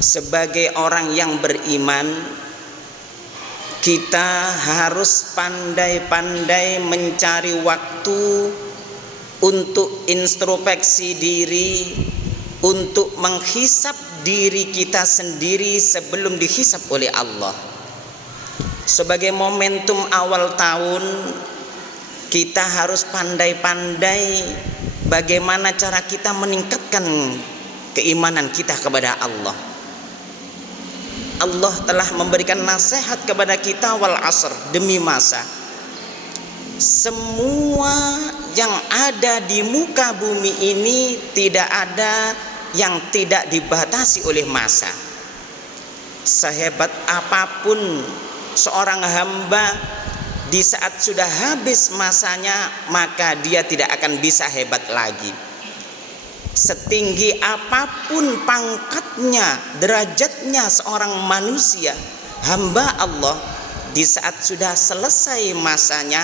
sebagai orang yang beriman, kita harus pandai-pandai mencari waktu untuk introspeksi diri, untuk menghisap diri kita sendiri sebelum dihisap oleh Allah. Sebagai momentum awal tahun, kita harus pandai-pandai bagaimana cara kita meningkatkan keimanan kita kepada Allah. Allah telah memberikan nasihat kepada kita, wal asr, demi masa. Semua yang ada di muka bumi ini tidak ada yang tidak dibatasi oleh masa. Sehebat apapun seorang hamba, di saat sudah habis masanya, maka dia tidak akan bisa hebat lagi. Setinggi apapun pangkatnya, derajatnya seorang manusia, hamba Allah, di saat sudah selesai masanya,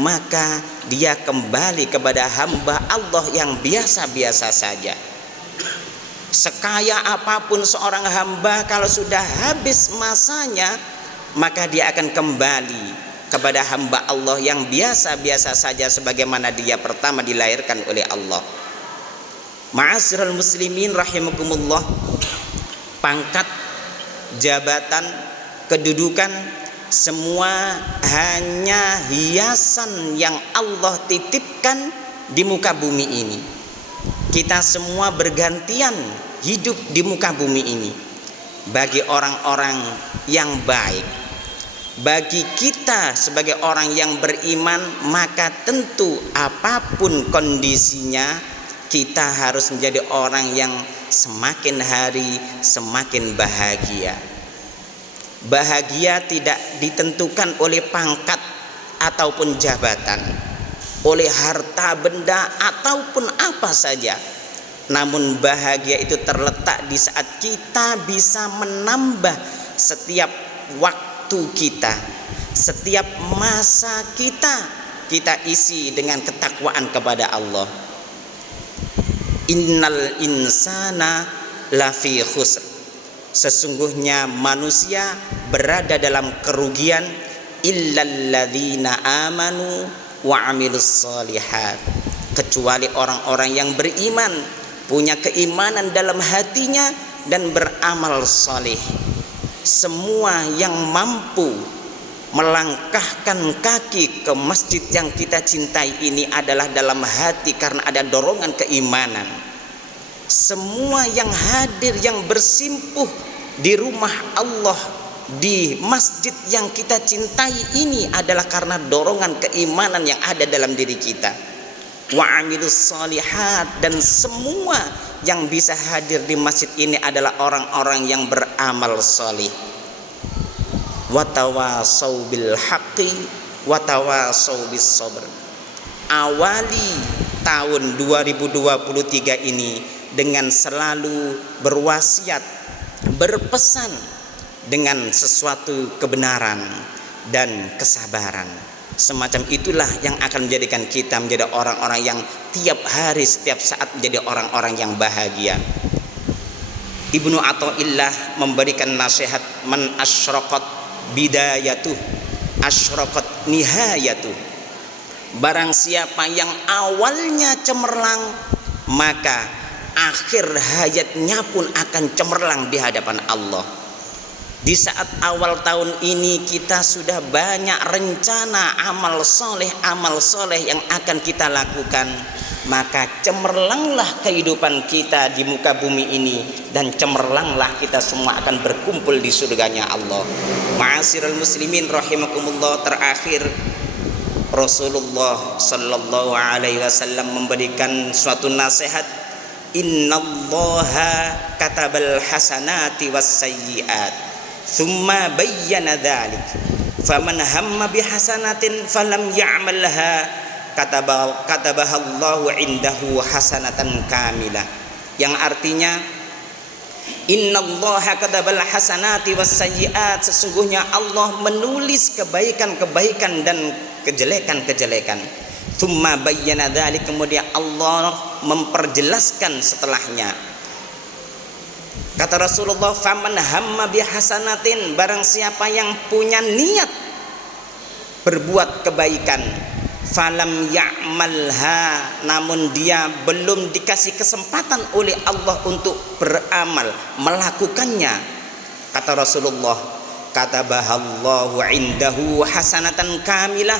maka dia kembali kepada hamba Allah yang biasa-biasa saja. Sekaya apapun seorang hamba, kalau sudah habis masanya, maka dia akan kembali kepada hamba Allah yang biasa-biasa saja sebagaimana dia pertama dilahirkan oleh Allah. Ma'asyiral muslimin rahimakumullah, pangkat, jabatan, kedudukan, semua hanya hiasan yang Allah titipkan di muka bumi ini. Kita semua bergantian hidup di muka bumi ini. Bagi orang-orang yang baik, bagi kita sebagai orang yang beriman, maka tentu apapun kondisinya, kita harus menjadi orang yang semakin hari semakin bahagia. Bahagia tidak ditentukan oleh pangkat ataupun jabatan, oleh harta benda ataupun apa saja. Namun bahagia itu terletak di saat kita bisa menambah setiap waktu kita, setiap masa kita isi dengan ketakwaan kepada Allah. Innal insana lafi khusr, sesungguhnya manusia berada dalam kerugian, illalladzina amanu wa amilus solihat, kecuali orang-orang yang beriman, punya keimanan dalam hatinya dan beramal soleh. Semua yang mampu melangkahkan kaki ke masjid yang kita cintai ini adalah dalam hati karena ada dorongan keimanan. Semua yang hadir, yang bersimpuh di rumah Allah, di masjid yang kita cintai ini adalah karena dorongan keimanan yang ada dalam diri kita. Wa amilus solihat, dan semua yang bisa hadir di masjid ini adalah orang-orang yang beramal solih. Watawasau bil haqqi watawasau bis sabr. Awali tahun 2023 ini dengan selalu berwasiat, berpesan dengan sesuatu kebenaran dan kesabaran. Semacam itulah yang akan menjadikan kita menjadi orang-orang yang tiap hari, setiap saat menjadi orang-orang yang bahagia. Ibnu Athaillah memberikan nasihat, man asyraqat bidayatuh asyraqat nihayatuh. Barang siapa yang awalnya cemerlang, maka akhir hayatnya pun akan cemerlang di hadapan Allah. Di saat awal tahun ini kita sudah banyak rencana amal soleh yang akan kita lakukan, maka cemerlanglah kehidupan kita di muka bumi ini, dan cemerlanglah kita semua akan berkumpul di surganya Allah. Ma'asyiral muslimin rahimakumullah, terakhir Rasulullah sallallahu alaihi wasallam memberikan suatu nasihat, innallaha katabal hasanati was sayyiat thumma bayyana dzalik faman hamma bihasanatin falam ya'malha katabahallahu indahu hasanatan kamilah, yang artinya innallaha katabal hasanati was sayyiat, sesungguhnya Allah menulis kebaikan-kebaikan dan kejelekan-kejelekan. Thumma bayyana dzalik, kemudian Allah memperjelaskan setelahnya. Kata Rasulullah, faman hamma bihasanatin, barang siapa yang punya niat berbuat kebaikan, falam ya'malha, namun dia belum dikasih kesempatan oleh Allah untuk beramal, melakukannya. Kata Rasulullah, katabahallahu indahu hasanatan kamilah,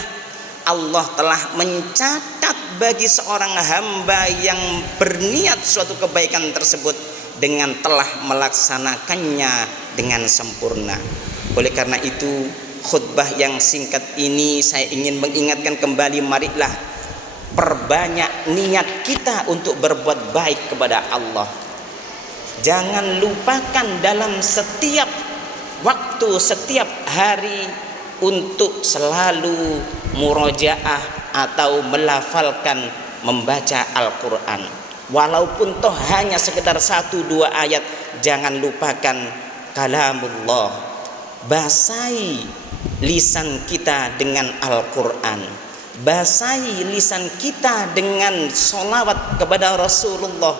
Allah telah mencatat bagi seorang hamba yang berniat suatu kebaikan tersebut dengan telah melaksanakannya dengan sempurna. Oleh karena itu, khutbah yang singkat ini saya ingin mengingatkan kembali, marilah perbanyak niat kita untuk berbuat baik kepada Allah. Jangan lupakan dalam setiap waktu, setiap hari untuk selalu murojaah atau melafalkan membaca Al-Quran. Walaupun toh hanya sekitar 1-2 ayat, jangan lupakan kalamullah. Basahi lisan kita dengan Al-Quran, basahi lisan kita dengan sholawat kepada Rasulullah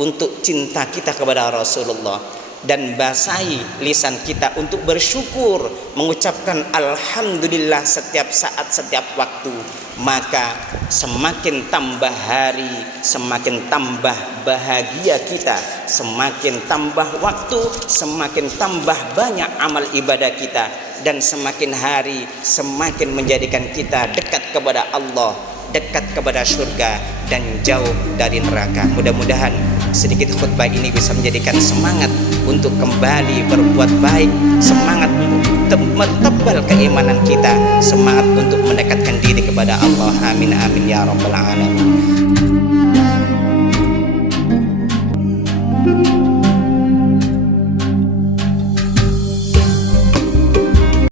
untuk cinta kita kepada Rasulullah, dan basahi lisan kita untuk bersyukur, mengucapkan alhamdulillah setiap saat, setiap waktu. Maka semakin tambah hari, semakin tambah bahagia kita, semakin tambah waktu, semakin tambah banyak amal ibadah kita, dan semakin hari semakin menjadikan kita dekat kepada Allah, dekat kepada surga, dan jauh dari neraka. Mudah-mudahan sedikit khutbah ini bisa menjadikan semangat untuk kembali berbuat baik, semangat untuk mertebal keimanan kita, semangat untuk mendekatkan diri kepada Allah. Amin amin ya rabbal alamin.